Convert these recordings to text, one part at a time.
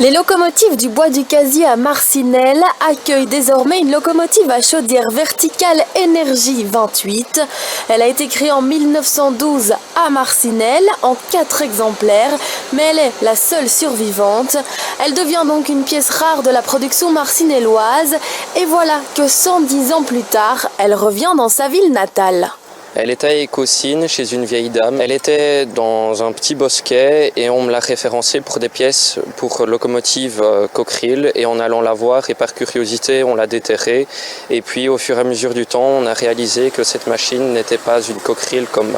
Les locomotives du Bois du Casier à Marcinelle accueillent désormais une locomotive à chaudière verticale Énergie 28. Elle a été créée en 1912 à Marcinelle en 4 exemplaires, mais elle est la seule survivante. Elle devient donc une pièce rare de la production marcinelloise et voilà que 110 ans plus tard, elle revient dans sa ville natale. Elle était à Écosine, chez une vieille dame. Elle était dans un petit bosquet et on me l'a référencée pour des pièces pour locomotive Cockerill. Et en allant la voir et par curiosité, on l'a déterrée. Et puis au fur et à mesure du temps, on a réalisé que cette machine n'était pas une Cockerill comme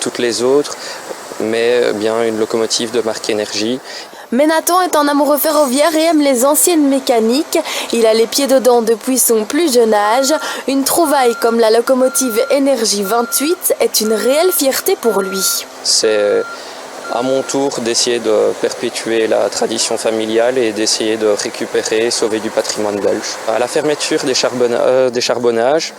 toutes les autres, mais bien une locomotive de marque Énergie. Mais Nathan est un amoureux ferroviaire et aime les anciennes mécaniques. Il a les pieds dedans depuis son plus jeune âge. Une trouvaille comme la locomotive Énergie 28 est une réelle fierté pour lui. C'est à mon tour d'essayer de perpétuer la tradition familiale et d'essayer de récupérer, sauver du patrimoine belge. À la fermeture des charbonnages,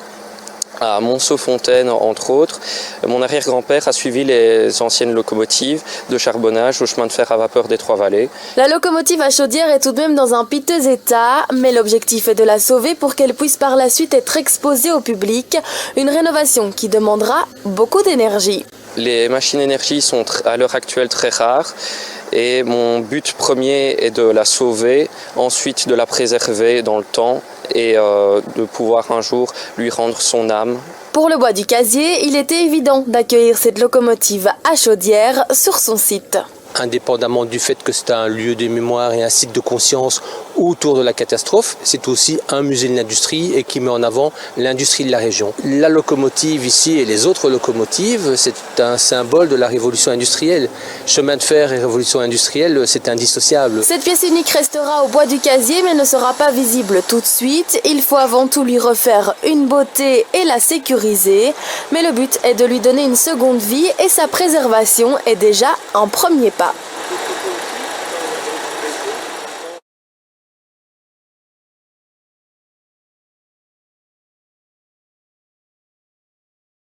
à Monceau-Fontaine entre autres, mon arrière-grand-père a suivi les anciennes locomotives de charbonnage au chemin de fer à vapeur des Trois-Vallées. La locomotive à chaudière est tout de même dans un piteux état, mais l'objectif est de la sauver pour qu'elle puisse par la suite être exposée au public, une rénovation qui demandera beaucoup d'énergie. Les machines énergie sont à l'heure actuelle très rares et mon but premier est de la sauver, ensuite de la préserver dans le temps et de pouvoir un jour lui rendre son âme. Pour le Bois du Casier, il était évident d'accueillir cette locomotive à chaudière sur son site. Indépendamment du fait que c'est un lieu de mémoire et un site de conscience autour de la catastrophe, c'est aussi un musée de l'industrie et qui met en avant l'industrie de la région. La locomotive ici et les autres locomotives, c'est un symbole de la révolution industrielle. Chemin de fer et révolution industrielle, c'est indissociable. Cette pièce unique restera au Bois du Casier mais ne sera pas visible tout de suite. Il faut avant tout lui refaire une beauté et la sécuriser. Mais le but est de lui donner une seconde vie et sa préservation est déjà un premier pas.